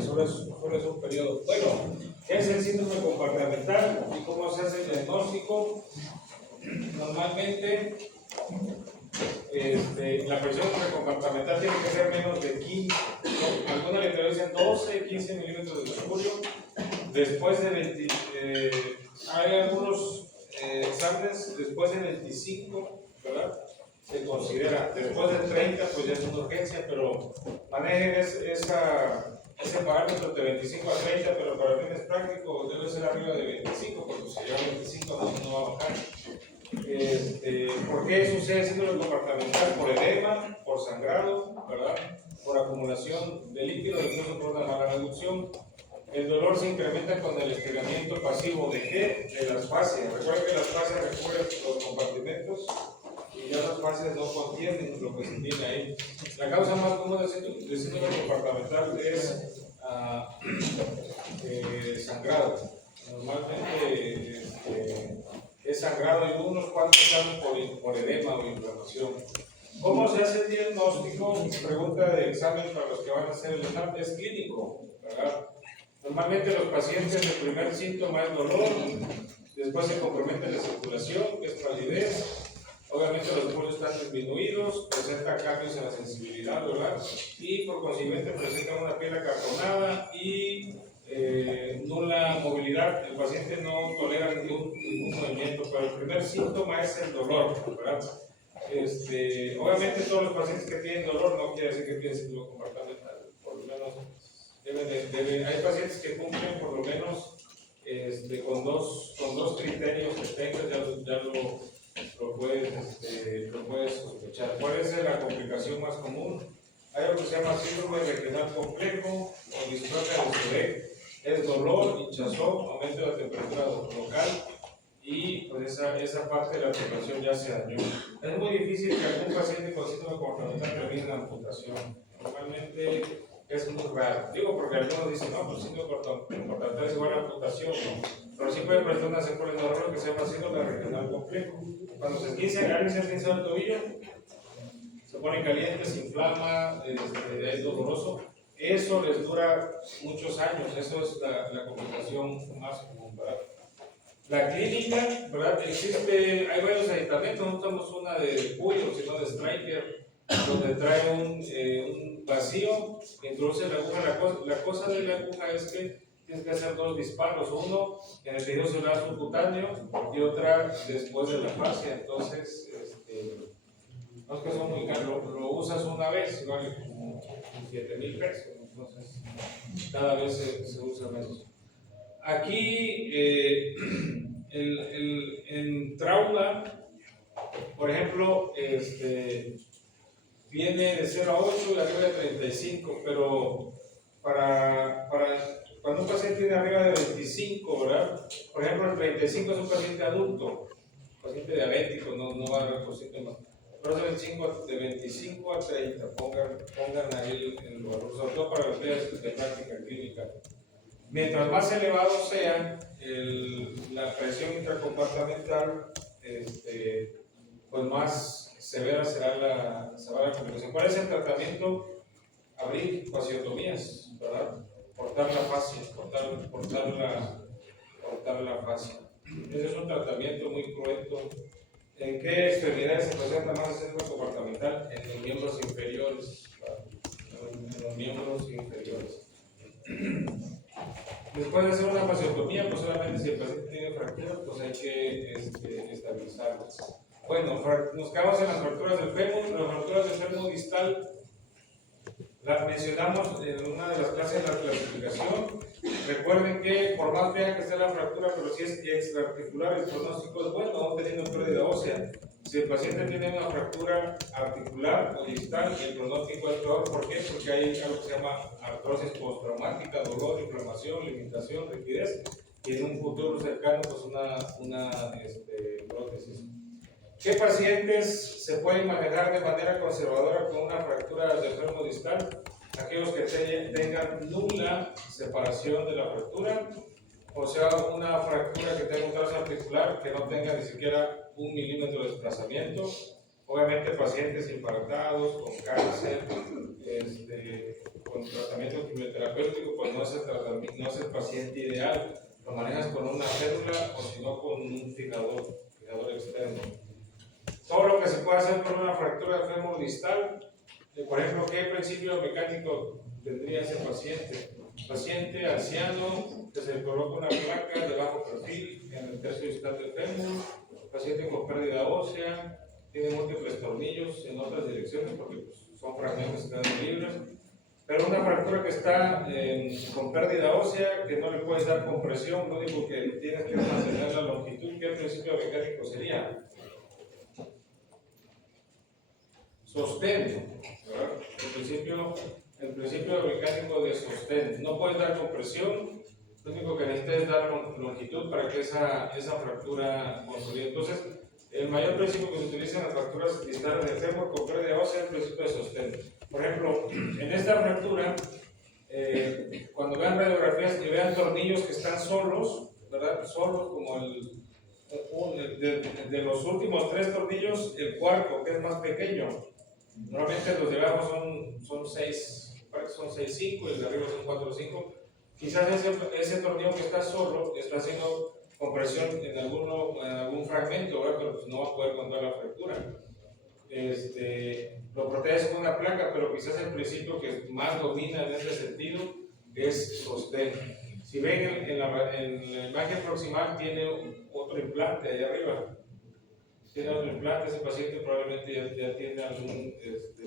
solo es un periodo. Bueno, ¿qué es el síndrome comportamental y cómo se hace el diagnóstico? Normalmente, la presión comportamental tiene que ser menos de 15, ¿no? Algunos le dicen 12, 15 milímetros de mercurio. Después de 20, hay algunos exámenes después de 25, ¿verdad? Se considera, después de 30 pues ya es una urgencia, pero manejen ese parámetro de 25 a 30, pero para fines prácticos debe ser arriba de 25, porque si llega a 25 no va a bajar. ¿Por qué sucede el síndrome comportamental? Por edema, por sangrado, ¿verdad? Por acumulación de líquido, incluso por una mala reducción. El dolor se incrementa con el estiramiento pasivo. ¿De qué? De las fascias. Recuerden que las fascias recubren los compartimentos y ya las fascias no contienen lo que se tiene ahí. La causa más común del síndrome comportamental es sangrado. Normalmente es sangrado y unos cuantos están por edema o inflamación. ¿Cómo se hace el diagnóstico? Pregunta de examen para los que van a hacer el examen. Es clínico, ¿verdad? Normalmente los pacientes, el primer síntoma es dolor, después se compromete la circulación, que es palidez, obviamente los pulsos están disminuidos, presenta cambios en la sensibilidad, ¿verdad? Y por consiguiente presenta una piel acartonada y nula movilidad. El paciente no tolera ningún movimiento, pero el primer síntoma es el dolor, ¿verdad? Obviamente todos los pacientes que tienen dolor no quiere decir que tienen síndrome comportamental, por lo menos hay pacientes que cumplen por lo menos con dos criterios que tengas, ya lo puedes sospechar. ¿Cuál es la complicación más común? Hay algo que se llama síndrome regional complejo o distrofia de Tourette. Es dolor, hinchazón, aumento de la temperatura local y pues esa parte de la articulación ya se dañó. Es muy difícil que algún paciente con síndrome comportamental termine la amputación. Normalmente es muy raro. Digo porque algunos dicen, no, pues síndrome comportamental es igual a amputación, ¿no? Pero sí puede presentar una secuela de dolor que se llama síndrome regional complejo. Cuando se esquince, alguien se ha esquinzado el tobillo, se pone caliente, se inflama, es doloroso. Eso les dura muchos años, eso es la complicación más común, ¿verdad? La clínica, ¿verdad? Hay varios aditamentos, no usamos una de Puyo, sino de Stryker, donde trae un vacío, introduce la aguja. La cosa de la aguja es que tienes que hacer dos disparos, uno en el tejido celular subcutáneo y otra después de la fascia. Entonces, no es que son muy caros, lo usas una vez, vale como 7,000 pesos, entonces cada vez se usa menos. Aquí, en trauma, por ejemplo, viene de 0 a 8 y arriba de 35, pero cuando un paciente tiene arriba de 25, ¿verdad? Por ejemplo, el 35 es un paciente adulto, paciente diabético, no va a haber otros síntomas. Pero de 25 a 30, pongan ahí el valor, sobre todo para los días de práctica clínica. Mientras más elevado sea la presión intracompartimental, pues más severa será la complicación. ¿Cuál es el tratamiento? Abrir fasciotomías, ¿verdad? Cortar la fascia, cortar la fascia. Ese es un tratamiento muy cruento. ¿En qué extremidades se presenta más el síndrome comportamental? En los miembros inferiores, ¿verdad? En los miembros inferiores. Después de hacer una fasciotomía, pues solamente si el paciente tiene fracturas, pues hay que estabilizarlas. Bueno, nos quedamos en las fracturas del fémur. Las fracturas del fémur distal las mencionamos en una de las clases de la clasificación. Recuerden que por más fea que sea la fractura, pero si es extraarticular, el pronóstico es bueno, aún teniendo pérdida ósea. Si el paciente tiene una fractura articular o distal, el pronóstico es peor. ¿Por qué? Porque hay algo que se llama artrosis postraumática, dolor, inflamación, limitación, rigidez, y en un futuro cercano, pues una prótesis. ¿Qué pacientes se pueden manejar de manera conservadora con una fractura del fémur distal? Aquellos que tengan nula separación de la fractura, o sea, una fractura que tenga un trazo articular que no tenga ni siquiera 1 milímetro de desplazamiento, Obviamente pacientes infartados, con cáncer, con tratamiento quimioterapéutico, pues no es el paciente ideal. Lo manejas con una férula o si no con un fijador externo. Todo lo que se puede hacer con una fractura de fémur distal, por ejemplo, ¿qué principio mecánico tendría ese paciente? Paciente anciano que se le coloca una placa de bajo perfil en el tercio distal del fémur, paciente con pérdida ósea, tiene múltiples tornillos en otras direcciones porque pues, son fragmentos que están libres, pero una fractura que está con pérdida ósea, que no le puedes dar compresión, lo único que tienes que mantener la longitud. ¿Qué principio mecánico sería? Sostén, ¿verdad? El principio mecánico de sostén. No puedes dar compresión, lo único que necesitas es dar longitud para que esa fractura consolide. Entonces, el mayor principio que se utiliza en las fracturas distales del fémur con pérdida ósea es el principio de sostén. Por ejemplo, en esta fractura, cuando vean radiografías y vean tornillos que están solos, ¿verdad? Solos, como de los últimos 3 tornillos, el cuarto, que es más pequeño. Normalmente los de abajo son 6, son 6,5 y el de arriba son 4,5. Quizás ese tornillo que está solo está haciendo compresión en algún fragmento, ¿verdad? Pero pues no va a poder controlar la fractura. Lo proteges con una placa, pero quizás el principio que más domina en ese sentido es sostén. Si ven en la imagen proximal, tiene otro implante allá arriba. Tiene otro implante, ese paciente probablemente ya tiene algún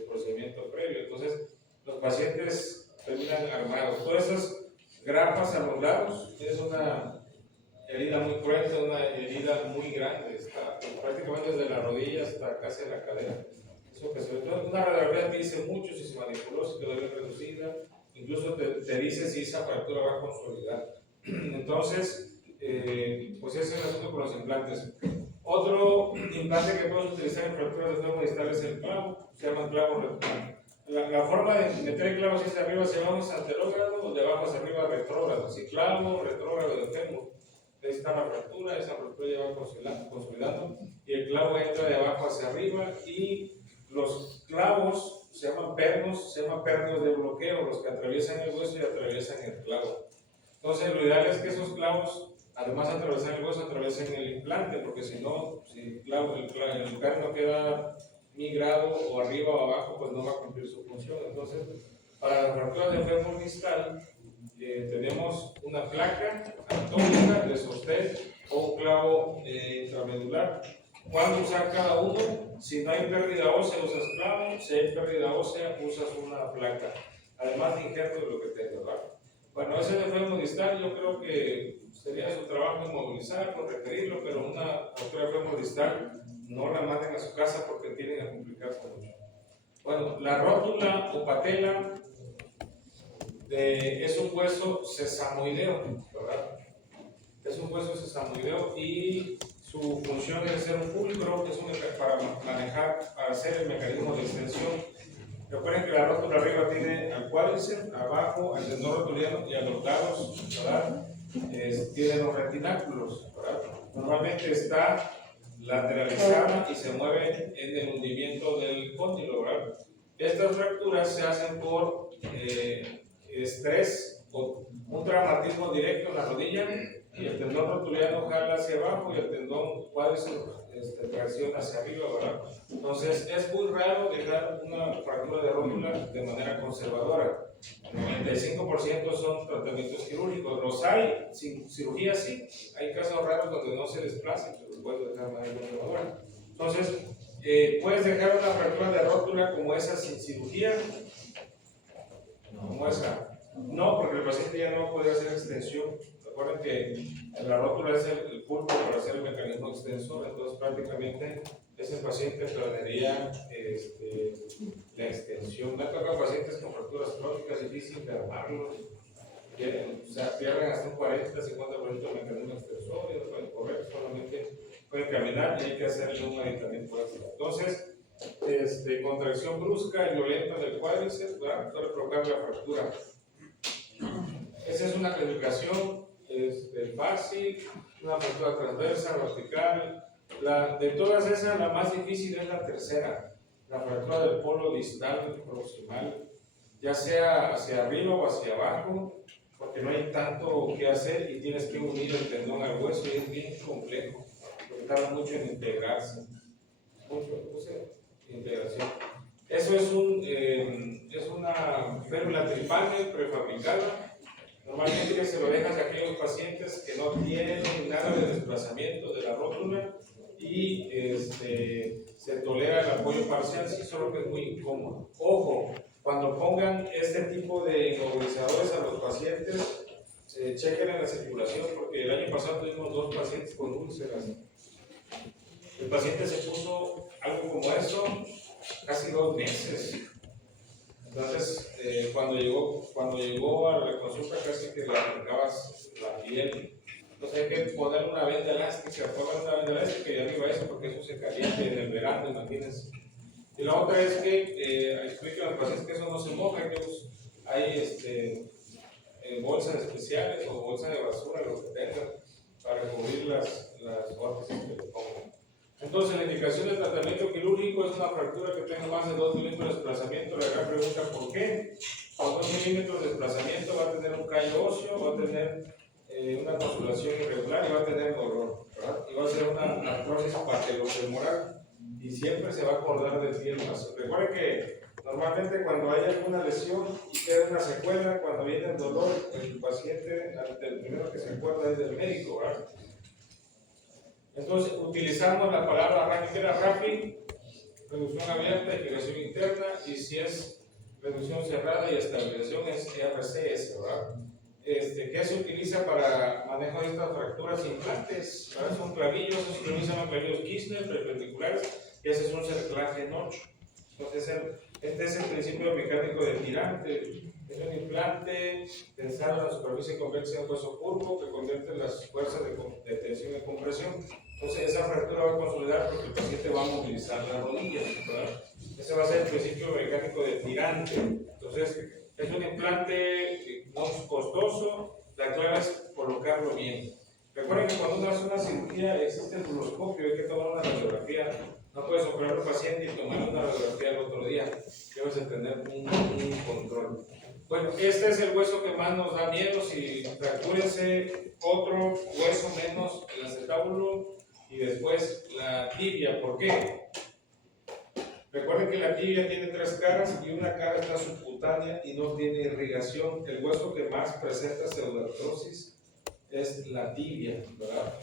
procedimiento previo. Entonces, los pacientes terminan armados. Todas esas grapas a los lados es una herida muy cruenta, una herida muy grande, está prácticamente desde la rodilla hasta casi la cadera. Eso que se ve. Una radiografía te dice mucho si se manipuló, si quedó bien reducida, incluso te dice si esa fractura va a consolidar. Entonces, pues ese es el asunto con los implantes. Otro implante que podemos utilizar en fracturas de fémur distal es el clavo, se llama clavo retrógrado. La forma de meter el clavo hacia arriba se llama anterógrado o de abajo hacia arriba retrógrado. Así, clavo retrógrado de fémur. Ahí está la fractura, esa fractura ya va consolidando y el clavo entra de abajo hacia arriba y los clavos se llaman pernos de bloqueo, los que atraviesan el hueso y atraviesan el clavo. Entonces, lo ideal es que esos clavos, además de atravesar el hueso, atraviesen el implante, porque si no, si el perno queda migrado o arriba o abajo, pues no va a cumplir su función. Entonces, para la fractura de fémur distal, tenemos una placa anatómica de sostén o un clavo intramedular. ¿Cuándo usar cada uno? Si no hay pérdida ósea, usas clavo. Si hay pérdida ósea, usas una placa. Además de injerto de lo que tengas, ¿verdad? Bueno, ese de fémur distal yo creo que sería su trabajo inmovilizarlo, requerirlo, pero una fractura de fémur distal no la manden a su casa porque tienden a complicarse mucho. Bueno, la rótula o patela es un hueso sesamoideo, ¿verdad? Es un hueso sesamoideo y su función es ser un pulcro, para hacer el mecanismo de extensión. Recuerden que la rótula arriba tiene al cuádriceps, abajo al tendón rotuliano y a los lados, ¿verdad? Tiene los retináculos, ¿verdad? Normalmente está lateralizada y se mueve en el hundimiento del cóndilo, ¿verdad? Estas fracturas se hacen por estrés o un traumatismo directo en la rodilla y el tendón rotuliano jala hacia abajo y el tendón cuádriceps tracciona hacia arriba, ¿verdad? Entonces es muy raro dejar una fractura de rótula de manera conservadora. El 95% son tratamientos quirúrgicos. Los hay, sin cirugía sí, hay casos raros donde no se desplazan, pero puedes dejar de manera conservadora. Entonces, puedes dejar una fractura de rótula como esa sin cirugía, como esa. No, porque el paciente ya no puede hacer extensión. Recuerden que la rótula es el pulpo para hacer el mecanismo extensor, entonces prácticamente ese paciente perdería la extensión. Me ha tocado pacientes con fracturas crónicas difíciles de armarlos, o sea, pierden hasta un 40-50% del mecanismo extensor y no pueden correr, solamente pueden caminar y hay que hacerle un medicamento extra. Entonces, contracción brusca y violenta del cuádriceps, ¿verdad? Puede provocar la fractura. Esa es una clasificación fácil, una fractura transversa, vertical, De todas esas, la más difícil es la tercera, la fractura del polo distal proximal, ya sea hacia arriba o hacia abajo, porque no hay tanto que hacer y tienes que unir el tendón al hueso y es bien complejo, porque tarda mucho en integrarse, integración. Eso es una férula tripánea prefabricada. Normalmente se lo dejas a aquellos pacientes que no tienen nada de desplazamiento de la rótula y se tolera el apoyo parcial, sí, solo que es muy incómodo. Ojo, cuando pongan este tipo de inmovilizadores a los pacientes, chequen en la circulación, porque el año pasado tuvimos 2 pacientes con úlceras. El paciente se puso algo como eso casi 2 meses. Entonces, cuando llegó a la consulta, casi que le arrancabas la piel. Entonces hay que poner una venda elástica, y arriba eso, porque eso se caliente en el verano, imagínense. Y la otra es que explican a los pacientes que eso no se moja, que hay bolsas especiales o bolsas de basura, lo que tengan, para cubrir las órtesis que le pongan. Entonces, la indicación del tratamiento quirúrgico es una fractura que tenga más de 2 milímetros de desplazamiento. La gran pregunta, ¿por qué? Con 2 milímetros de desplazamiento va a tener un callo óseo, va a tener una consolación irregular y va a tener dolor, ¿verdad? Y va a ser una artrosis patelofemoral y siempre se va a acordar del pie del paciente. Recuerden que normalmente cuando hay alguna lesión y queda una secuela, cuando viene el dolor, el paciente, el primero que se acuerda es del médico, ¿verdad? Entonces, utilizamos la palabra RAFI, que era RAFI, reducción abierta, equilibración interna, y si es reducción cerrada y estabilización es RCS, ¿verdad? ¿Qué se utiliza para manejo de estas fracturas implantes? ¿Verdad? Son clavillos, esos clavillos se llaman clavillos Kirchner, perpendiculares, y ese es un cerclaje notch. Entonces, este es el principio mecánico del tirante. Es un implante tensado en la superficie convexa de un hueso curvo que convierte las fuerzas de tensión en compresión. Entonces, esa fractura va a consolidar porque el paciente va a movilizar la rodilla, ¿verdad? Ese va a ser el principio mecánico del tirante. Entonces, es un implante no costoso, la clave es colocarlo bien. Recuerden que cuando uno hace una cirugía existe el fluoroscopio, hay que tomar una radiografía. No puedes operar a un paciente y tomar una radiografía el otro día. Debes de tener un control. Bueno, este es el hueso que más nos da miedo. Si fractúrense otro hueso menos, el acetábulo y después la tibia. ¿Por qué? Recuerden que la tibia tiene 3 caras y una cara está subcutánea y no tiene irrigación. El hueso que más presenta pseudoartrosis es la tibia, ¿verdad?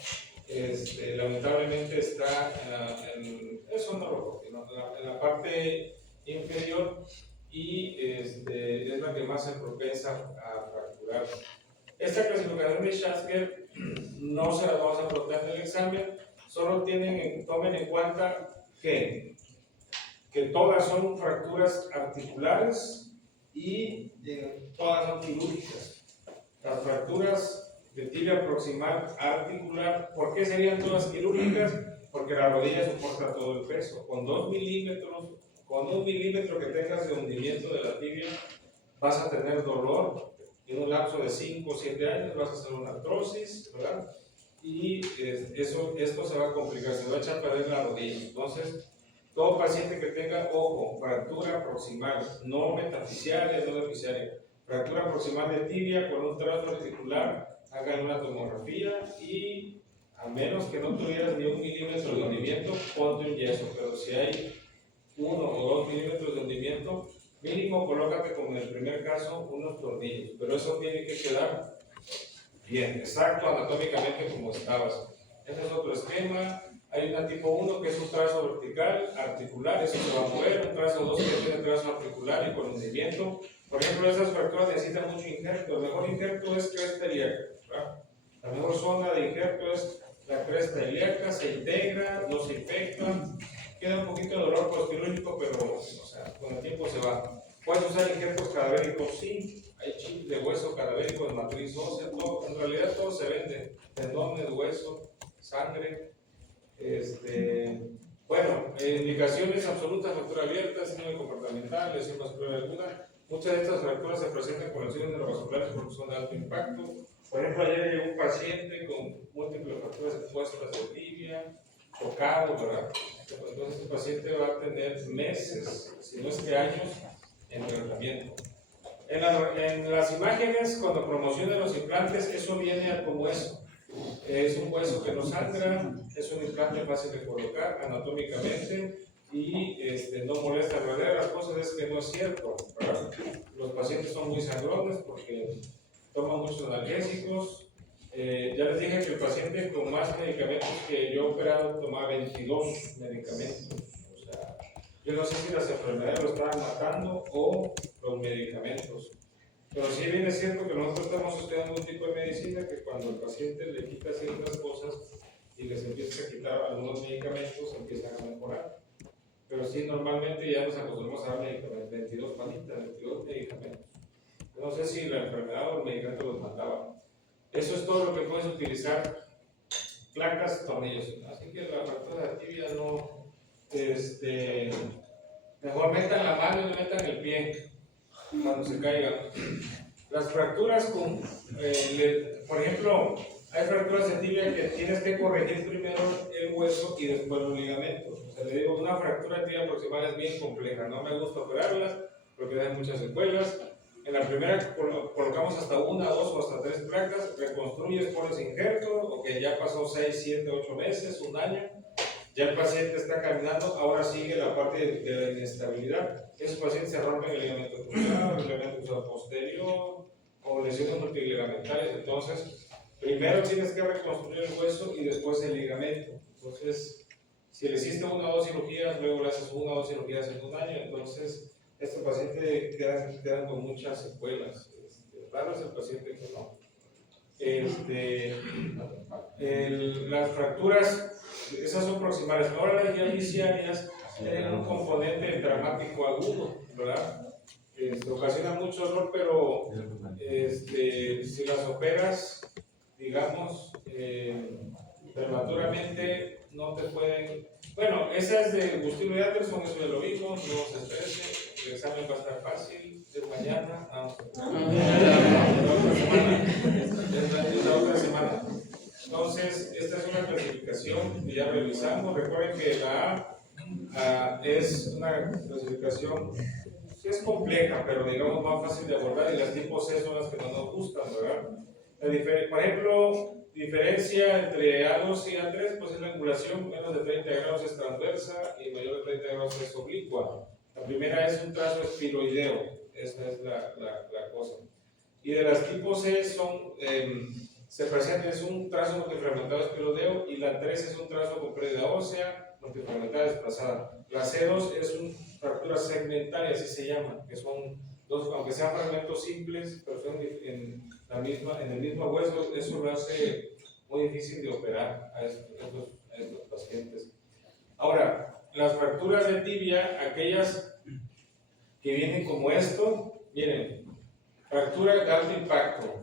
Lamentablemente está eso no lo copio, ¿no? En la parte inferior y es la que más se propensa a fracturar. Esta clasificación de Schatzker no se la vamos a preguntar en el examen, solo tomen en cuenta que todas son fracturas articulares y todas son quirúrgicas. Las fracturas de tibia proximal articular, ¿por qué serían todas quirúrgicas? Porque la rodilla soporta todo el peso. Con 2 milímetros, con 1 milímetro que tengas de hundimiento de la tibia, vas a tener dolor. En un lapso de 5 o 7 años vas a hacer una artrosis, ¿verdad? Y esto se va a complicar, se va a echar a perder la rodilla. Entonces, todo paciente que tenga, ojo, fractura proximal, no metafisiaria, no deficiaria, fractura proximal de tibia con un trazo articular, hagan una tomografía y a menos que no tuvieras ni 1 milímetro de hundimiento, ponte un yeso. Pero si hay 1 o 2 milímetros de hundimiento, mínimo colócate como en el primer caso unos tornillos, pero eso tiene que quedar bien, exacto, anatómicamente como estabas. Ese es otro esquema. Hay una tipo 1 que es un trazo vertical, articular, eso se va a mover, un trazo 2 que tiene trazo articular y con hundimiento. Por ejemplo, esas fracturas necesitan mucho injerto. El mejor injerto es cresta ilíaca, ¿verdad? La mejor zona de injerto es la cresta ilíaca, se integra, no se infecta, queda un poquito de dolor postquirúrgico, pero con el tiempo se va. Puedes usar injertos cadavéricos, sí, hay chips de hueso cadavérico de matriz ósea, todo, en realidad todo se vende, tendones, hueso, sangre. Bueno, indicaciones absolutas, fractura abierta, síndrome comportamental, lesión vascular aguda. Muchas de estas fracturas se presentan con lesiones neurovasculares porque son de alto impacto. Por ejemplo, ayer llegó un paciente con múltiples fracturas expuestas de tibia, tocado, ¿verdad? Entonces el paciente va a tener meses, si no es que años, en tratamiento. En las imágenes, cuando promocionan los implantes, eso viene como eso. Es un hueso que no sangra, es un implante fácil de colocar anatómicamente y no molesta. La verdad de las cosas es que no es cierto, ¿verdad? Los pacientes son muy sangrones porque toman muchos analgésicos. Ya les dije que el paciente con más medicamentos que yo he operado tomaba 22 medicamentos. O sea, yo no sé si las enfermedades lo estaban matando o los medicamentos. Pero sí bien es cierto que nosotros estamos estudiando un tipo de medicina que cuando el paciente le quita ciertas cosas y les empieza a quitar algunos medicamentos, empiezan a mejorar. Pero sí, normalmente ya nos acostumbramos a dar medicamentos, 22 palitas, 22 medicamentos. No sé si la enfermedad o el medicamento los mataba. Eso es todo lo que puedes utilizar, placas, tornillos. Así que la fractura de tibia no, mejor metan la mano y no metan el pie cuando se caiga. Las fracturas por ejemplo, hay fracturas de tibia que tienes que corregir primero el hueso y después los ligamentos. O sea, le digo, una fractura de tibia proximal es bien compleja, no me gusta operarlas porque dan muchas secuelas. En la primera colocamos hasta 1, 2 o hasta 3 placas, reconstruyes, pones injerto, ok, ya pasó 6, 7, 8 meses, un año, ya el paciente está caminando, ahora sigue la parte de la inestabilidad. Esos pacientes se rompen el ligamento cruzado, el ligamento cruzado posterior o lesiones multiligamentarias. Entonces, primero tienes que reconstruir el hueso y después el ligamento. Entonces, si le hiciste 1 o 2 cirugías, luego le haces 1 o 2 cirugías en un año, entonces este paciente quedan con muchas secuelas. Raro es el paciente que no. Las fracturas, esas son proximales. Ahora las dialisiarias tienen un componente traumático agudo, ¿verdad? Ocasiona mucho dolor, pero si las operas, digamos, prematuramente, no te pueden. Bueno, esa es de Gustilo y Anderson, eso ya lo vimos, no se estrese, el examen va a estar fácil, es mañana, es la otra semana. Entonces, esta es una clasificación que ya revisamos. Recuerden que la A es una clasificación que es compleja, pero digamos más fácil de abordar, y las tipo C son las que no nos gustan, ¿verdad? Por ejemplo, diferencia entre A2 y A3, pues es la angulación, menos de 30 grados es transversa y mayor de 30 grados es oblicua. La primera es un trazo espiroideo, esta es la cosa. Y de las tipo C son, se presenta, es un trazo multifragmentado espiroideo, y la 3 es un trazo con pérdida ósea multifragmentada desplazada. La C2 es una fractura segmentaria, así se llama, que son dos, aunque sean fragmentos simples, pero son en el mismo hueso. Eso lo hace muy difícil de operar a estos pacientes. Ahora, las fracturas de tibia, aquellas que vienen como esto, miren, fractura de alto impacto,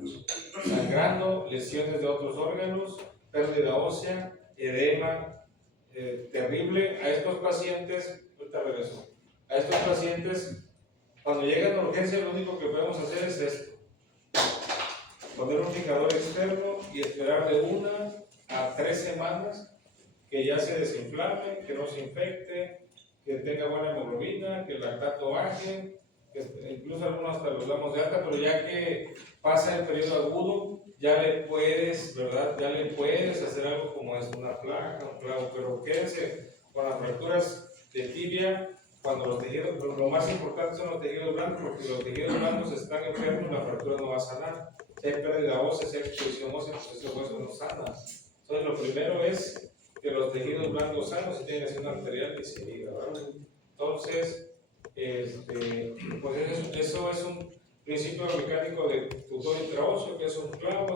sangrando, lesiones de otros órganos, pérdida ósea, edema, terrible. A estos pacientes, ahorita regreso, a estos pacientes, cuando llegan a urgencia, lo único que podemos hacer es esto: poner un fijador externo y esperar de 1 a 3 semanas que ya se desinflame, que no se infecte, que tenga buena hemoglobina, que el lactato baje, que incluso algunos hasta los damos de alta, pero ya que pasa el periodo agudo, ya le puedes, ¿verdad? Ya le puedes hacer algo como es una placa, un clavo, pero quédense con las fracturas de tibia. Cuando los tejidos, lo más importante son los tejidos blancos, porque si los tejidos blancos están enfermos, la fractura no va a sanar. Si hay pérdida ósea, si hay exposición ósea, pues ese hueso no sana. Entonces, lo primero es que los tejidos blancos sanos, si tienen lesión arterial, que se diga, ¿verdad? Entonces, pues eso es un principio mecánico de tutor intraóseo, que es un clavo,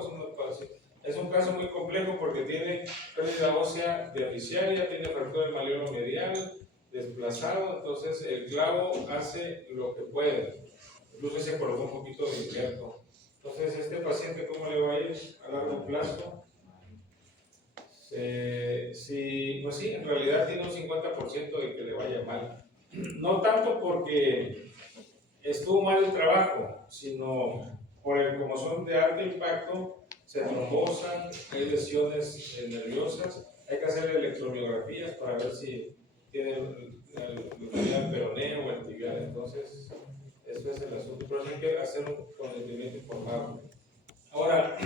es un caso muy complejo porque tiene pérdida ósea deficiaria, tiene fractura del malleolo medial, desplazado. Entonces el clavo hace lo que puede, incluso se colocó un poquito de injerto. Entonces, este paciente, ¿cómo le va a ir a largo plazo? Pues sí, en realidad tiene un 50% de que le vaya mal. No tanto porque estuvo mal el trabajo, sino como son de alto impacto, se trombosan, hay lesiones nerviosas. hay que hacer electromiografías para ver si tiene el peroneo o el tibial. Entonces, eso es el asunto. Pero hay que hacer un conocimiento informado. Ahora,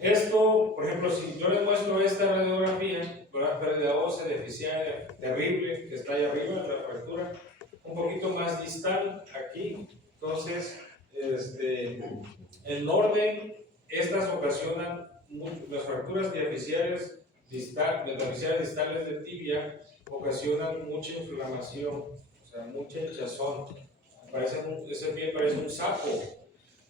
esto, por ejemplo, si yo les muestro esta radiografía, ¿verdad? Pérdida ósea, deficiencia terrible, que está ahí arriba de la fractura, un poquito más distal aquí. Entonces, en orden, estas ocasionan las fracturas diaficiales distales de tibia, ocasionan mucha inflamación, o sea, mucha hinchazón. Ese pie parece un sapo,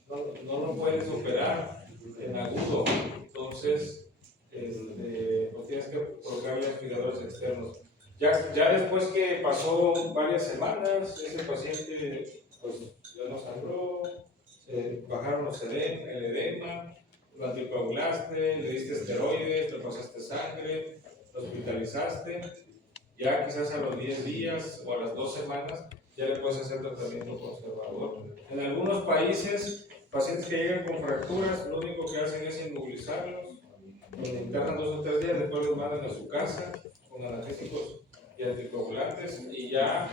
no lo puedes operar en agudo, entonces pues tienes que colocarle aspiradores externos. Ya después que pasó varias semanas, ese paciente pues ya no sangró, bajaron el edema, lo anticoagulaste, le diste esteroides, le pasaste sangre, lo hospitalizaste. Ya quizás a los 10 días o a las 2 semanas ya le puedes hacer tratamiento conservador. En algunos países, pacientes que llegan con fracturas, lo único que hacen es inmovilizarlos, los internan 2 o 3 días, después los mandan a su casa con analgésicos y anticoagulantes, y ya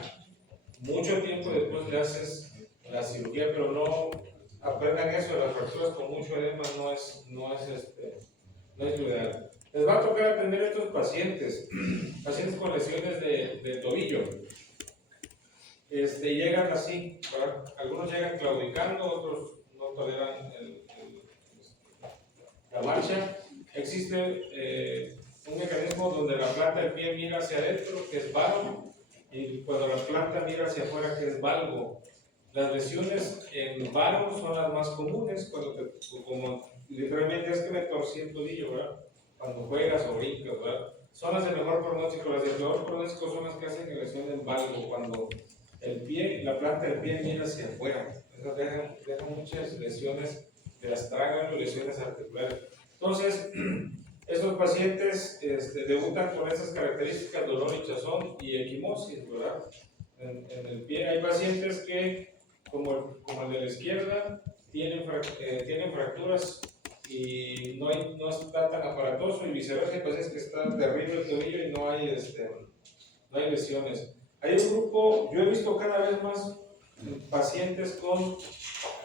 mucho tiempo después le haces la cirugía, pero no aprendan eso, las fracturas con mucho edema no es lo ideal. Les va a tocar atender a estos pacientes con lesiones de tobillo. Llegan así, ¿verdad? Algunos llegan claudicando, otros no toleran la marcha. Existe un mecanismo donde la planta del pie mira hacia adentro, que es varo, y cuando la planta mira hacia afuera, que es valgo. Las lesiones en varo son las más comunes, como literalmente es que me torcí el tobillo, ¿verdad? Cuando juegas o brincas, ¿verdad? Son las de mejor pronóstico. Las de peor pronóstico son las que hacen que lesionen valgo, cuando la planta del pie mira hacia afuera. Eso deja muchas lesiones de astrágalo, lesiones articulares. Entonces, estos pacientes debutan con esas características: dolor, hinchazón y equimosis, ¿verdad? En el pie. Hay pacientes que, como el de la izquierda, tienen fracturas y no está tan aparatoso, y viceversa. Hay pacientes que están terrible el tobillo y no hay lesiones. Hay un grupo, yo he visto cada vez más pacientes con,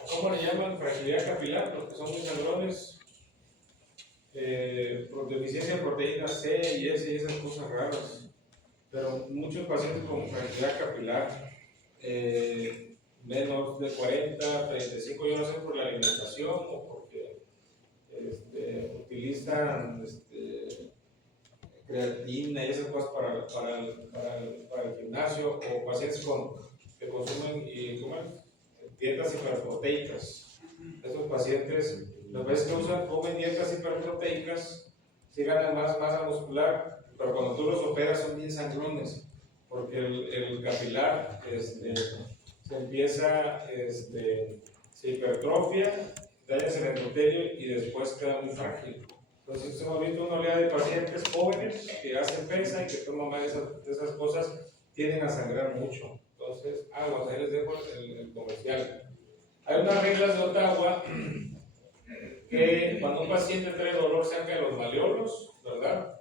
¿cómo le llaman? Fragilidad capilar, porque son muy sangrones, por deficiencia de proteína C y S y esas cosas raras. Pero muchos pacientes con fragilidad capilar, menos de 40, 35, yo no sé por la alimentación o porque utilizan creatina y esas cosas para el gimnasio, o pacientes que consumen dietas hiperproteicas. Estos pacientes, las veces que comen dietas hiperproteicas, sí ganan más masa muscular, pero cuando tú los operas son bien sangrones, porque el capilar se empieza, se hipertrofia, dañas el endotelio y después queda muy frágil. Entonces hemos visto una oleada de pacientes jóvenes que hacen pesa y que toman más de esas cosas, tienden a sangrar mucho. Entonces, aguas, ahí les dejo el comercial. Hay unas reglas de Ottawa que cuando un paciente trae dolor cerca de los malleolos, ¿verdad?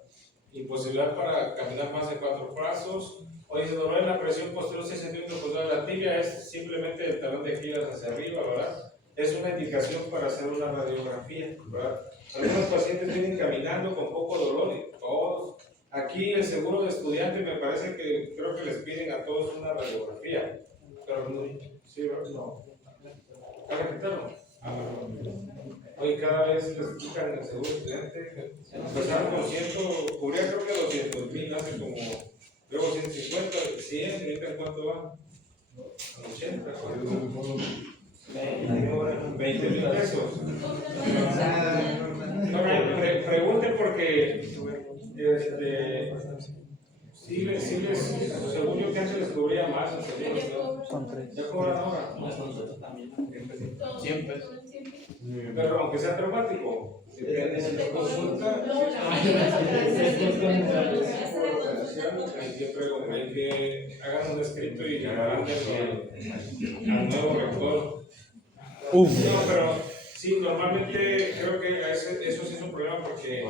Imposibilidad para caminar más de 4 pasos, o dice dolor en la presión posterior 6 centímetros por de la tibia, es simplemente el talón de Aquiles hacia arriba, ¿verdad? Es una indicación para hacer una radiografía, ¿verdad? Algunos pacientes vienen caminando con poco dolor y todos. Aquí el seguro de estudiante me parece que creo que les piden a todos una radiografía, pero no, sí, no. ¿Para quitarlo? Hoy cada vez les quitan el seguro de estudiante. Empezaron con 100, cubría creo que 200,000, hace como, luego 150, 100, ahorita ¿cuánto va? 80, 20,000 pesos. No, pregunten porque según yo que antes les cubría más, ya cobran ahora. Siempre. Pero aunque sea traumático, consulta. Hay que hagan un escrito y mándenlo al nuevo rector. No, pero Sí, normalmente creo que eso sí es un problema porque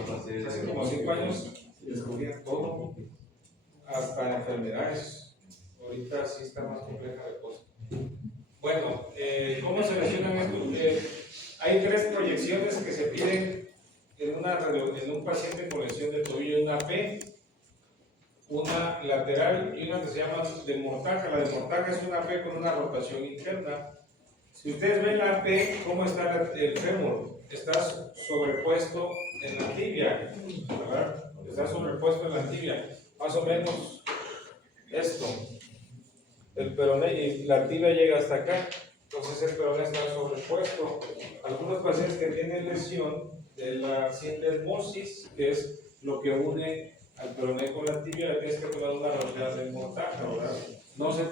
hace como 5 años descubrían todo, hasta enfermedades. Ahorita sí está más compleja la cosa. Bueno, ¿cómo se lesionan esto? Hay 3 proyecciones que se piden en un paciente con lesión de tobillo: una P, una lateral y una que se llama desmortaja. La desmortaja es una P con una rotación interna. Si ustedes ven la P, ¿cómo está el fémur? Está sobrepuesto en la tibia, ¿verdad? Está sobrepuesto en la tibia. Más o menos esto. El peroné y la tibia llega hasta acá. Entonces el peroné está sobrepuesto. Algunos pacientes que tienen lesión de la sindesmosis, que es lo que une al peroné con la tibia, le tienes que tomar una rodeada de montaje, ¿verdad?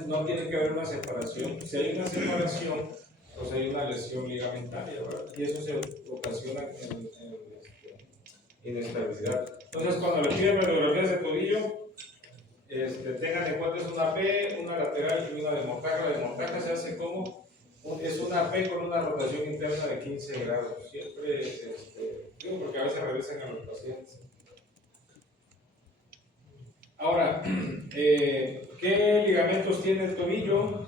No tiene que haber una separación. Si hay una separación, pues hay una lesión ligamentaria, ¿verdad? Y eso se ocasiona en inestabilidad. Entonces, cuando le piden radiografías de tobillo, tengan en cuenta, es una P, una lateral y una desmortaja. La desmortaja se hace como es una P con una rotación interna de 15 grados. Siempre, digo porque a veces regresan a los pacientes. Ahora, ¿qué ligamentos tiene el tobillo?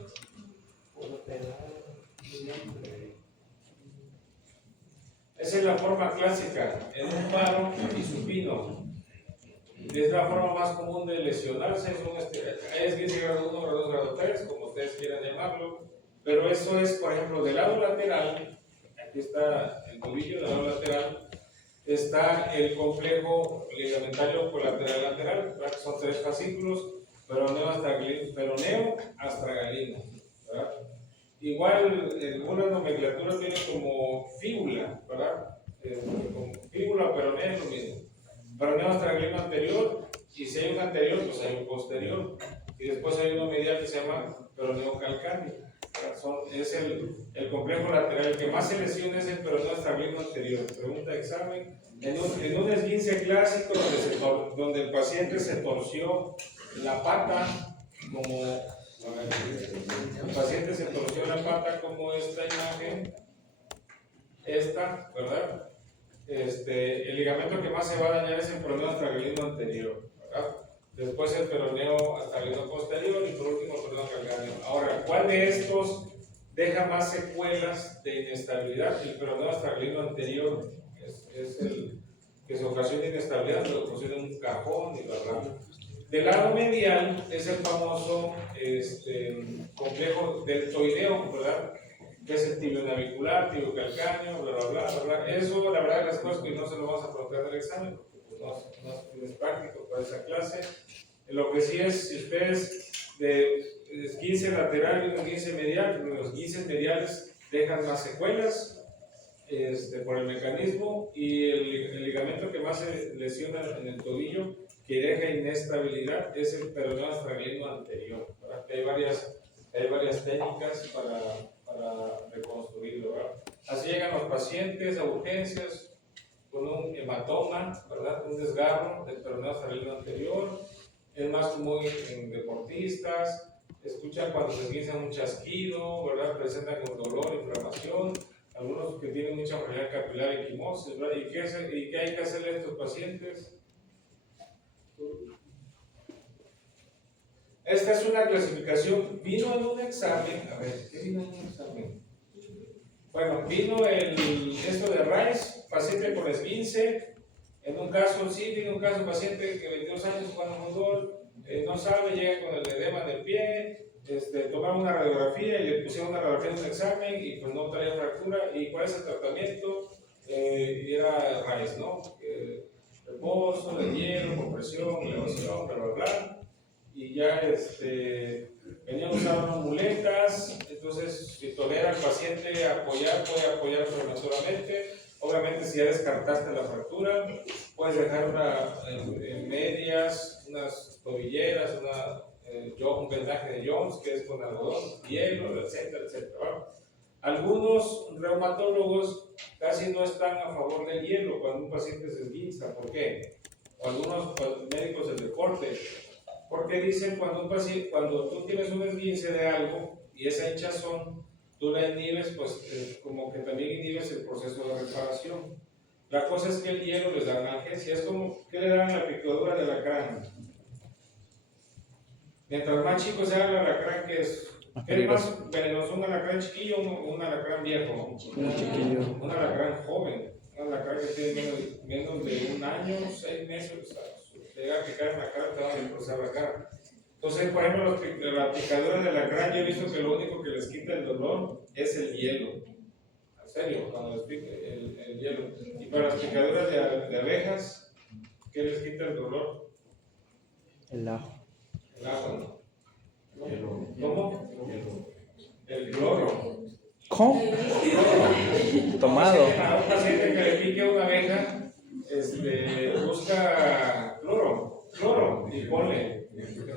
Esa es la forma clásica, en un paro y supino. Es la forma más común de lesionarse. Es 15 grado 1, grado 2, grado 3, como ustedes quieran llamarlo. Pero eso es, por ejemplo, del lado lateral. Aquí está el tobillo, del lado lateral está el complejo ligamentario colateral lateral, ¿verdad? Son 3 fascículos, peroneo astragalino, ¿verdad? Igual, alguna nomenclatura tiene como fíbula, ¿verdad? Como fíbula o peroneo es lo mismo. Peroneo astragalino anterior, y si hay un anterior, pues hay un posterior. Y después hay uno medial que se llama peroneo calcáneo. Es el complejo lateral. El que más se lesiona es el peroneo astragalino anterior. Pregunta de examen. En un esguince clásico donde el paciente se torció la pata, como el paciente se torció la pata como esta imagen, ¿verdad? El ligamento que más se va a dañar es el peroneo astragalino anterior, ¿verdad? Después el peroneo astragalino posterior y por último el peroneo calcáneo. Ahora, ¿cuál de estos deja más secuelas de inestabilidad? El peroneo astragalino anterior es el que se ocasiona inestabilidad, lo pusieron en un cajón y bla. Del lado medial es el famoso complejo deltoideo, ¿verdad? Que es el tibio navicular, tibio calcáneo, bla. Eso, la verdad, las cosas que no se lo vamos a preguntar en el examen, porque pues, no es práctico para esa clase. Lo que sí es, si ustedes de esguince lateral y un esguince medial, los esguinces mediales dejan más secuelas por el mecanismo, y el ligamento que más se lesiona en el tobillo, que deja inestabilidad, es el peroneo astragalino anterior, ¿verdad? Hay varias técnicas para reconstruirlo, ¿verdad? Así llegan los pacientes a urgencias con un hematoma, ¿verdad? Un desgarro del peroneo astragalino anterior. Es más común en deportistas. Escuchan cuando se esguinzan un chasquido, ¿verdad? Presentan con dolor, inflamación. Algunos que tienen mucha fragilidad capilar, equimosis, ¿verdad? ¿Y qué hay que hacerle a estos pacientes? Esta es una clasificación. Vino en un examen. A ver, ¿qué vino en un examen? Bueno, vino esto de Rice, paciente con esguince. En un caso, sí, vino un caso, paciente que 22 años jugando fútbol, no sabe, llega con el edema del pie. Tomaron una radiografía y le pusieron una radiografía en un examen y pues no traía fractura. ¿Y cuál es el tratamiento? Y era Rice, ¿no? Reposo, de hielo, compresión, elevación, bla. Y ya venían usando muletas. Entonces, si tolera al paciente puede apoyar prematuramente. Obviamente, si ya descartaste la fractura, puedes dejar en medias, unas tobilleras, un vendaje de Jones, que es con algodón, hielo, etcétera. Algunos reumatólogos casi no están a favor del hielo cuando un paciente se esguinza. ¿Por qué? O algunos médicos del deporte, porque dicen cuando tú tienes un esguince de algo y esa hinchazón, tú la inhibes, pues como que también inhibes el proceso de reparación. La cosa es que el hielo les da analgesia, es como, ¿qué le dan la picadura de alacrán? Mientras más chico sea el alacrán, ¿qué es más venenoso, un alacrán chiquillo o un alacrán viejo? Un chiquillo. Un alacrán joven, un alacrán que tiene menos de un año, 6 meses, o sea, te llega a picar en la cara, te va a destrozar la cara. Entonces, por ejemplo, la picadura del alacrán, yo he visto que lo único que les quita el dolor es el hielo. En serio, cuando les pique el hielo. Y para las picaduras de abejas, ¿qué les quita el dolor? El ajo. El ajo, ¿no? ¿Cómo? El cloro. ¿Cómo? Tomado. A un paciente que le pique una abeja, busca cloro y ponle.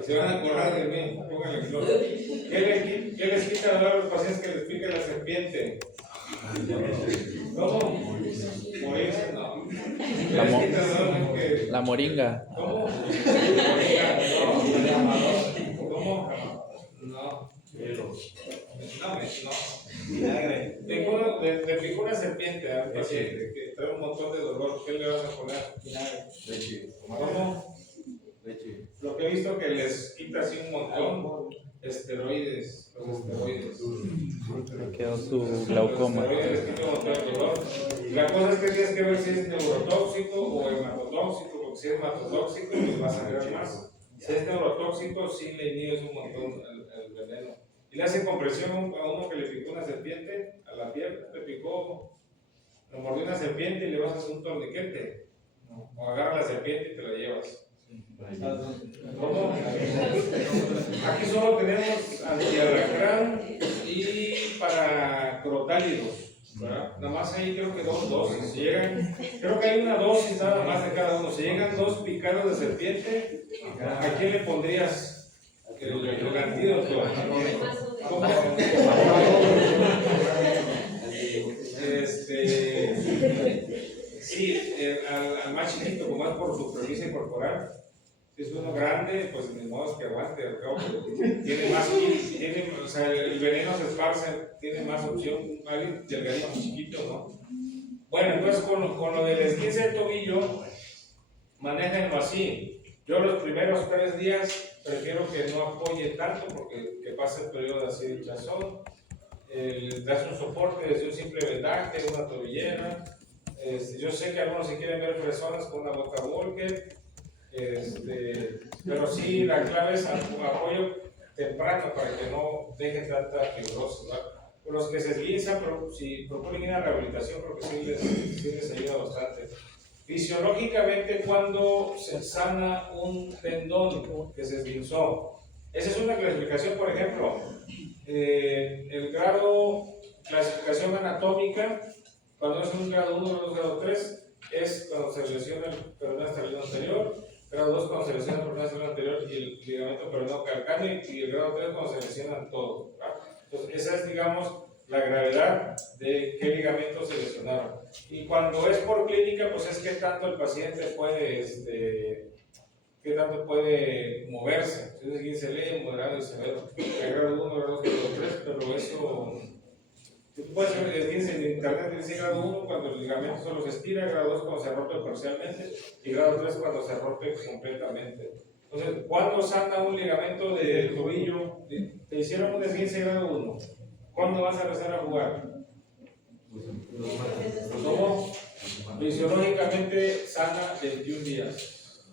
Se van a acordar de mí, pónganle cloro. ¿Qué les quita dolor a los pacientes que les pique la serpiente? ¿Cómo? Morirse, no. ¿Qué les quita dolor? La moringa. ¿Cómo? Moringa, no. ¿Cómo? No. Le picó una serpiente a un paciente que trae un montón de dolor. ¿Qué le vas a poner? Leche. ¿Cómo? Leche. Lo que he visto que les quita así un montón. Esteroides. Los esteroides. Me quedó su glaucoma. Los esteroides les quita un montón de dolor. La cosa es que tienes que ver si es neurotóxico o hematotóxico, porque si es hematotóxico, pues va a sangrar más. Si es neurotóxico, sí le inhibes un montón el veneno. Y le hacen compresión a uno que le picó una serpiente a la piel, lo mordió una serpiente y le vas a hacer un torniquete. O agarra la serpiente y te la llevas. ¿Cómo? Aquí solo tenemos antialacrán y para crotálidos. ¿Verdad? Nada más ahí creo que 2 dosis. Creo que hay una dosis nada más de cada uno. Si llegan 2 picados de serpiente, ¿a quién le pondrías el antídoto? ¿Cómo? Sí, al más chiquito, como es por superficie corporal. Si es uno grande, pues ni modo que aguante, al cabo, tiene más, o sea, el veneno se esparce, tiene más opción, alguien delgadito, chiquito, ¿no? Bueno, entonces con lo del esguince de tobillo, manéjenlo así. Yo los primeros 3 días prefiero que no apoye tanto porque que pase el periodo así de hinchazón. Le das un soporte desde un simple vendaje, una tobillera. Yo sé que algunos se quieren ver fresones con una boca Walker. Pero sí, la clave es apoyo temprano para que no deje tanta fibrosis, ¿verdad? Los que se esguinzan, si proponen ir a rehabilitación, porque sí les ayuda bastante. Fisiológicamente, cuando se sana un tendón que se esguinzó, esa es una clasificación, por ejemplo, el grado, clasificación anatómica, cuando es un grado 1, 2, grado 3, es cuando se lesiona el peroné esternino anterior, grado 2 cuando se lesiona el peroné esternino anterior y el ligamento peroneo calcáneo, y el grado 3 cuando se lesionan todos, ¿verdad? Entonces, esa es, digamos, la gravedad de qué ligamentos se lesionaron. Y cuando es por clínica, pues es qué tanto el paciente puede, qué tanto puede moverse. Entonces, se lee moderado y severo, el grado 1, grado 2, grado 3, pero eso, tú puedes ver en internet, dice grado 1 cuando el ligamento solo se estira, grado 2 cuando se rompe parcialmente, y grado 3 cuando se rompe completamente. Entonces, ¿cuándo sana un ligamento del tobillo? Te hicieron un esguince grado 1. ¿Cuándo vas a empezar a jugar? ¿Cómo? Fisiológicamente sana 21 días.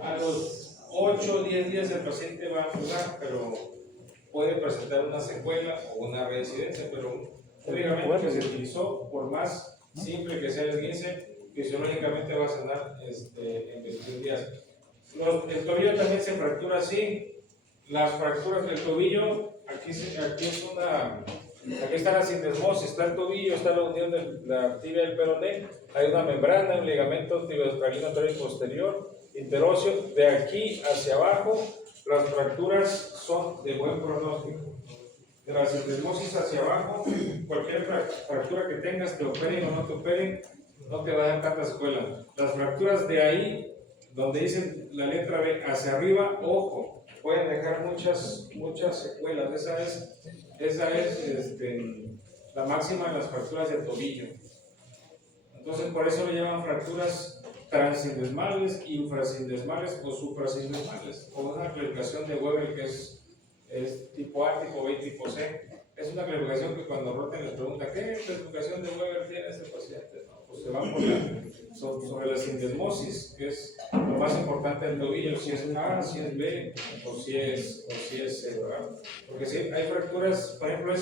A los 8 o 10 días el paciente va a jugar, pero puede presentar una secuela o una reincidencia, pero un ligamento que se utilizó, por más simple que sea el esguince, fisiológicamente va a sanar en 21 días. El tobillo también se fractura así. Las fracturas del tobillo, aquí está la sindesmosis, está el tobillo, está la unión de la tibia y el peroné, hay una membrana, un ligamento tibioestralino anterior y posterior, interóseo, de aquí hacia abajo, las fracturas son de buen pronóstico. De la sindesmosis hacia abajo, cualquier fractura que tengas, te operen o no te operen, no te va a dar tanta secuela. Las fracturas de ahí, donde dicen la letra B, hacia arriba, ojo, pueden dejar muchas secuelas. Esa es la máxima de las fracturas del tobillo. Entonces, por eso le llaman fracturas transindesmales, infrasindesmales o suprasindesmales, o una clasificación de Weber que es tipo A, tipo B y tipo C. Es una clasificación que cuando Roten les pregunta ¿qué clasificación de Weber tiene este paciente? No, pues se van por sobre la sindesmosis, que es lo más importante del tobillo, si es A, si es B o si es C, ¿verdad? Porque si hay fracturas, por ejemplo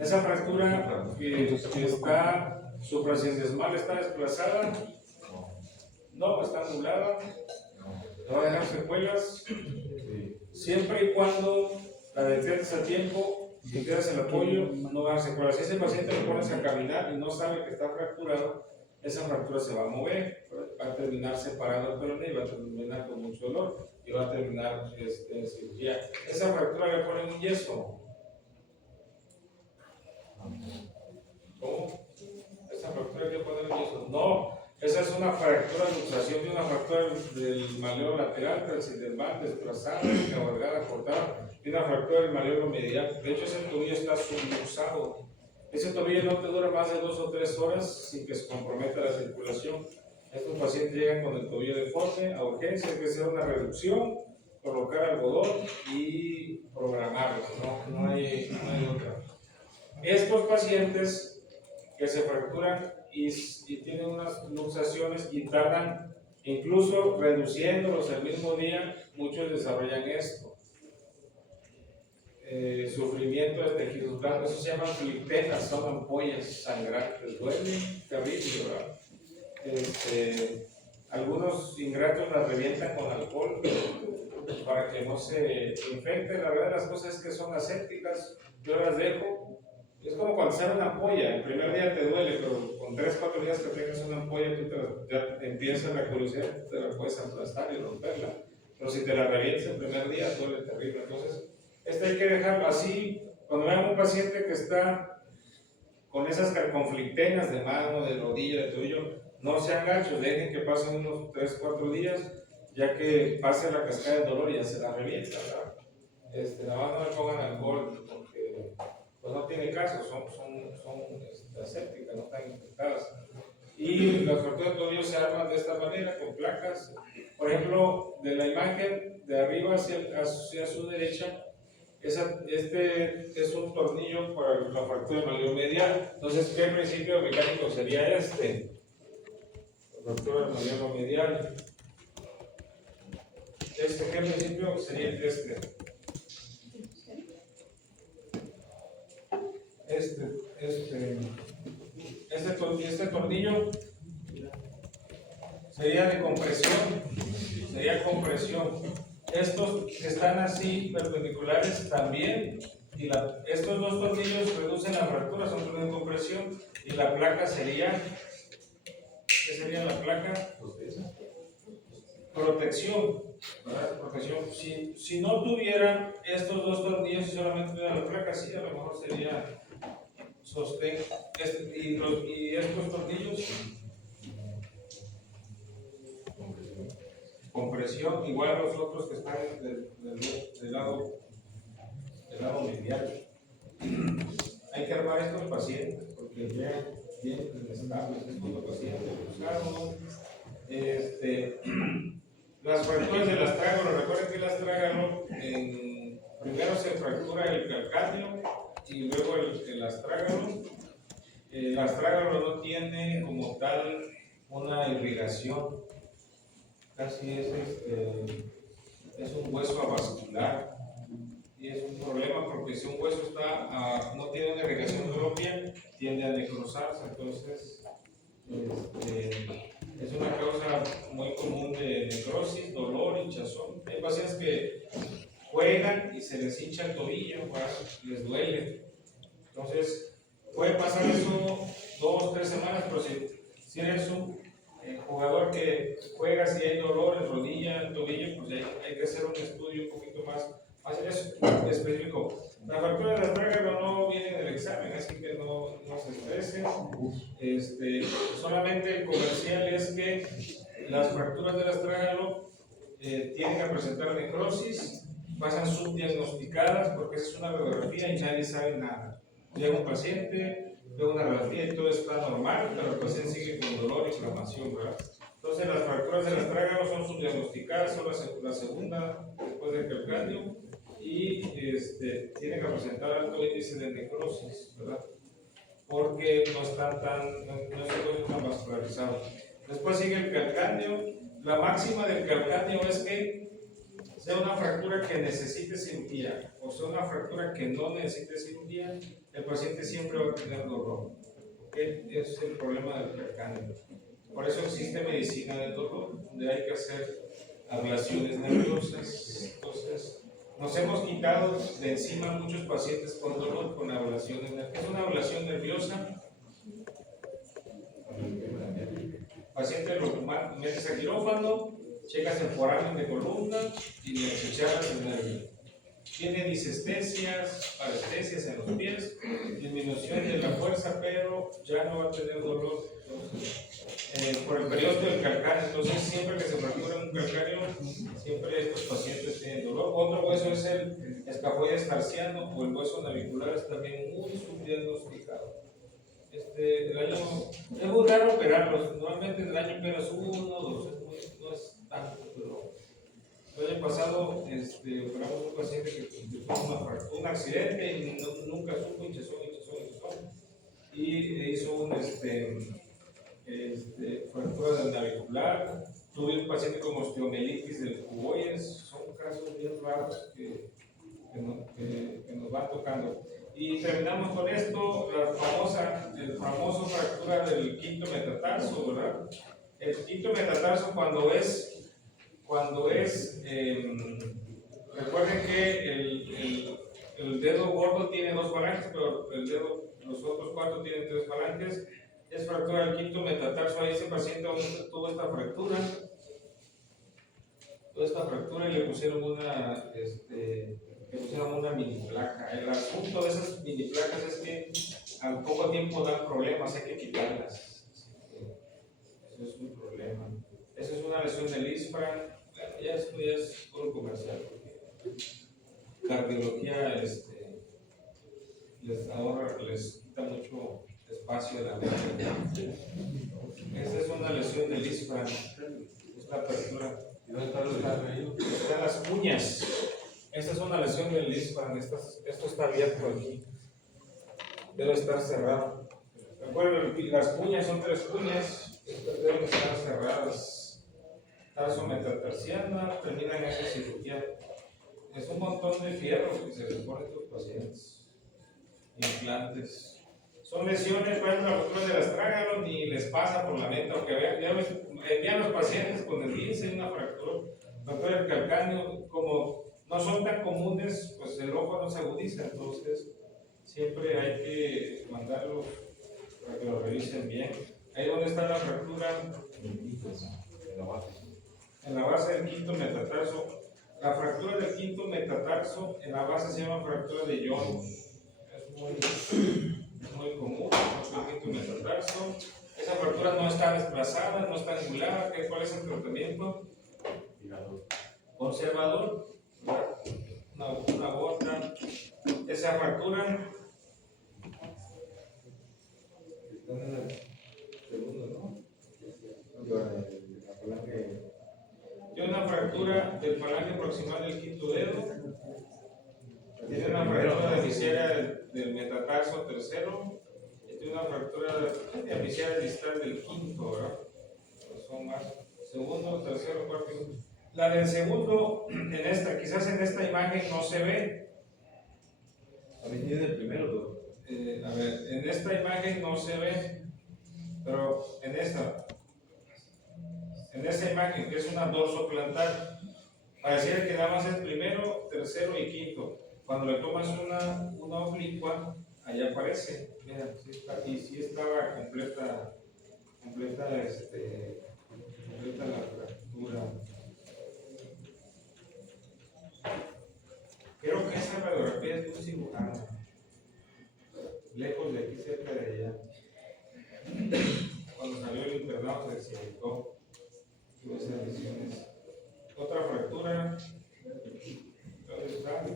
esa fractura que está suprasindesmal está desplazada, no, está anulada, le va a dejar secuelas, siempre y cuando la detectes a tiempo y quedas el apoyo, no va a dar secuelas. Si ese paciente lo pones a caminar y no sabe que está fracturado, esa fractura se va a mover, va a terminar separado el peroné y va a terminar con mucho dolor y va a terminar en cirugía. Esa fractura le ponen un yeso. ¿Cómo? ¿Esa fractura hay que poner un yeso? No, esa es una fractura de luxación de una fractura del maleo lateral, transindesmal, desplazada, cabalgada, cortada, y una fractura del maleo medial. De hecho, ese tobillo está subluxado. Ese tobillo no te dura más de 2 o 3 horas sin que se comprometa la circulación. Estos pacientes llegan con el tobillo deforme a urgencia, hay que hacer una reducción, colocar algodón y programarlo. No hay otra. Estos pacientes que se fracturan y tienen unas luxaciones y tardan, incluso reduciéndolos el mismo día, muchos desarrollan esto. Sufrimiento de tejidos blandos, eso se llaman flictenas, son ampollas sangrantes, duele terrible, ¿verdad? Algunos ingratos las revientan con alcohol para que no se infecten. La verdad, las cosas es que son asépticas, yo las dejo. Es como cuando sale una ampolla, el primer día te duele, pero con 3-4 días que tengas una ampolla, ya empieza la curiosidad, te la puedes aplastar y romperla. Pero si te la revientas el primer día, duele terrible. Entonces, hay que dejarlo así. Cuando vean un paciente que está con esas conflictenas de mano, de rodilla, de tobillo, no sean gachos, dejen que pasen unos 3-4 días, ya que pase la cascada de dolor y ya se la revienta, ¿verdad? Nada más no le pongan alcohol, porque pues no tiene caso, son asépticas, no están infectadas. Y las fracturas de tobillo se arman de esta manera, con placas. Por ejemplo, de la imagen de arriba hacia su derecha, este es un tornillo para la fractura del maleo medial. Entonces, ¿qué principio mecánico sería este? La fractura del maleo medial. ¿Qué principio sería este? Este tornillo sería de compresión, estos que están así perpendiculares también, y estos dos tornillos reducen la fractura, son de compresión, y la placa sería, ¿qué sería la placa? Protección, ¿verdad? Protección. Si no tuvieran estos dos tornillos y solamente tuvieran la placa, sí, a lo mejor sería sostén. Y estos tornillos, compresión, igual a los otros que están del lado medial. Hay que armar esto al paciente, porque ya bien estables, estos pacientes buscados. Las fracturas del astrágalo, recuerden que el astrágalo primero se fractura el calcáneo y luego el astrágalo. El astrágalo no tiene como tal una irrigación, casi es un hueso avascular y es un problema porque si un hueso no tiene una irrigación propia, tiende a necrosarse. Entonces es una causa muy común de necrosis, dolor, hinchazón. Hay pacientes que juegan y se les hincha el tobillo, les duele. Entonces puede pasar eso 2-3 semanas, pero si eres un jugador que juega, si hay dolor en rodilla, en tobillo, pues hay que hacer un estudio un poquito más específico. La fractura del astrágalo no viene en el examen, así que no se estresen. Solamente el comercial es que las fracturas del astrágalo tienden a presentar necrosis, pasan subdiagnosticadas porque esa es una radiografía y nadie sabe nada. Llega un paciente, ve una radiografía y todo está normal, pero el paciente sigue con dolor e inflamación, ¿verdad? Entonces las fracturas del astrágalo son subdiagnosticadas, son la segunda después del calcáneo y tienen que presentar alto índice de necrosis, ¿verdad? Porque no es tan vascularizado. Después sigue el calcáneo. La máxima del calcáneo es que sea una fractura que necesite cirugía o sea una fractura que no necesite cirugía, el paciente siempre va a tener dolor. ¿Okay? Ese es el problema del calcáneo. Por eso existe medicina del dolor, donde hay que hacer ablaciones nerviosas. Entonces, nos hemos quitado de encima muchos pacientes con dolor con ablaciones nerviosas. ¿Qué es una ablación nerviosa? Paciente lo metes a quirófano, checas el foramen de columna y le achicharras el nervio. Tiene disestesias, parestesias en los pies, disminución de la fuerza, pero ya no va a tener dolor. Por el periodo del calcáneo, entonces siempre que se fractura un calcáneo, siempre estos pacientes tienen dolor. Otro hueso es el escafoides tarsiano o el hueso navicular, es también muy subdiagnosticado. Es muy raro operarlos, normalmente en el año operas uno o dos, no es tanto, pero el año pasado operamos un paciente que tuvo un accidente y nunca supo, hinchazón, y hizo fractura del navicular. Tuve un paciente con osteomelitis del cuboides. Son casos bien raros que nos van tocando. Y terminamos con esto, el famoso fractura del quinto metatarso, ¿verdad? El quinto metatarso recuerden que el dedo gordo tiene 2 falanges, pero los otros 4 tienen 3 falanges. Es fractura del quinto metatarso. Ahí ese paciente tuvo esta fractura. Y le pusieron una mini placa. El asunto de esas mini placas es que al poco tiempo dan problemas, hay que quitarlas. Eso es un problema. Esa es una lesión del isfran. Ya es puro comercial. Cardiología les quita mucho espacio de la mente. Esta es una lesión del isfran. Esta apertura. Están las uñas. Esta es una lesión del isfran. Esto está abierto aquí. Debe estar cerrado. Recuerden, las uñas son 3 uñas. Deben estar cerradas. Tarso metatarsiana. Terminan esa cirugía. Es un montón de fierros que se les ponen a estos pacientes. Implantes. Son lesiones, por ejemplo, la fractura del astrágalo ni les pasa por la mente, aunque vean los pacientes con el índice una fractura del calcáneo, como no son tan comunes, pues el ojo no se agudiza, entonces siempre hay que mandarlos para que lo revisen bien. Ahí donde está la fractura, en la base del quinto metatarso. La fractura del quinto metatarso en la base se llama fractura de Young. Es muy común, el quinto metatarso. Esa fractura no está desplazada, no está angulada. ¿Cuál es el tratamiento? Conservador, una bota. Esa fractura. Tiene una fractura del falange proximal del quinto dedo. Tiene una fractura de fisura del metatarso tercero. Y tiene una fractura de fisura distal del quinto, ¿verdad? Son más. Segundo, tercero, cuarto. La del segundo, quizás en esta imagen no se ve. A mí tiene el primero, doctor. A ver, en esta imagen no se ve, pero en esta imagen, que es una dorsoplantar, pareciera que nada más es primero, tercero y quinto. Cuando le tomas una oblicua, allá aparece. Mira, sí está, y sí estaba completa la fractura. Creo que esa radiografía es de un cirujano, lejos de aquí, cerca de allá. Cuando salió el internado se accidentó, tuvo esas lesiones. Otra fractura, ¿dónde está?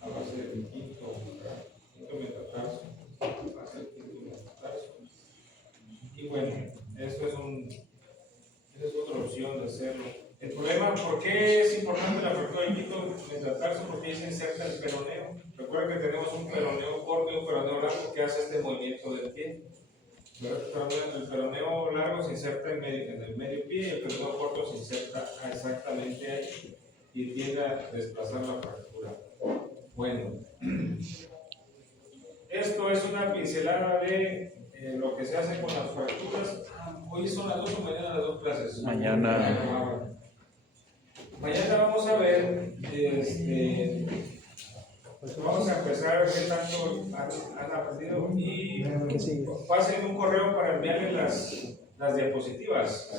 La base del quinto. metatarso porque ahí se inserta el peroneo. Recuerden que tenemos un peroneo corto y un peroneo largo que hace este movimiento del pie. El peroneo largo se inserta en el medio pie y el peroneo corto se inserta exactamente ahí y tiende a desplazar la fractura. Bueno, esto es una pincelada de lo que se hace con las fracturas. Hoy son las 2 o mañana las 2 clases. Mañana. Mañana vamos a ver, vamos a empezar a ver qué tanto han aprendido y pasen un correo para enviarles las diapositivas.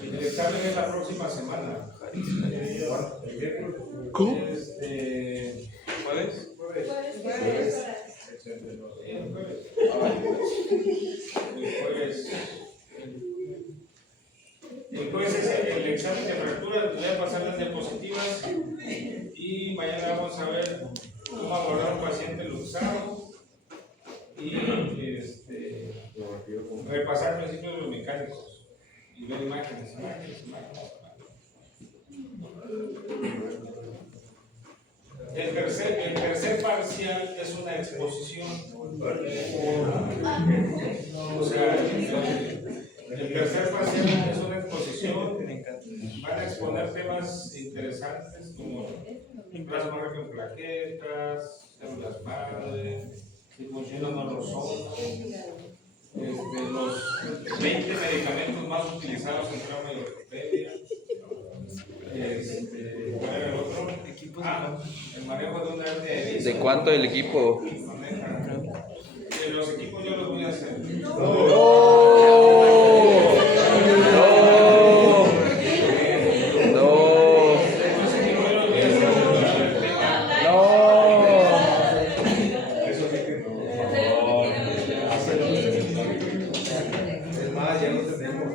El examen es la próxima semana. ¿Cómo? ¿Jueves? El jueves es el examen de fractura, les voy a pasar las diapositivas y mañana vamos a ver cómo abordar un paciente luxado y repasar principios biomecánicos y ver imágenes. El tercer parcial es una exposición. O sea, el tercer parcial es una exposición. Van a exponer temas interesantes como plasma rico en plaquetas, células madre, si funcionan o no son, los 20 medicamentos más utilizados en trauma y ortopedia. ¿Cuál era el otro? El manejo de una hernia de disco. ¿De cuánto el equipo? Los equipos yo los voy a hacer. Es más, ya no tenemos.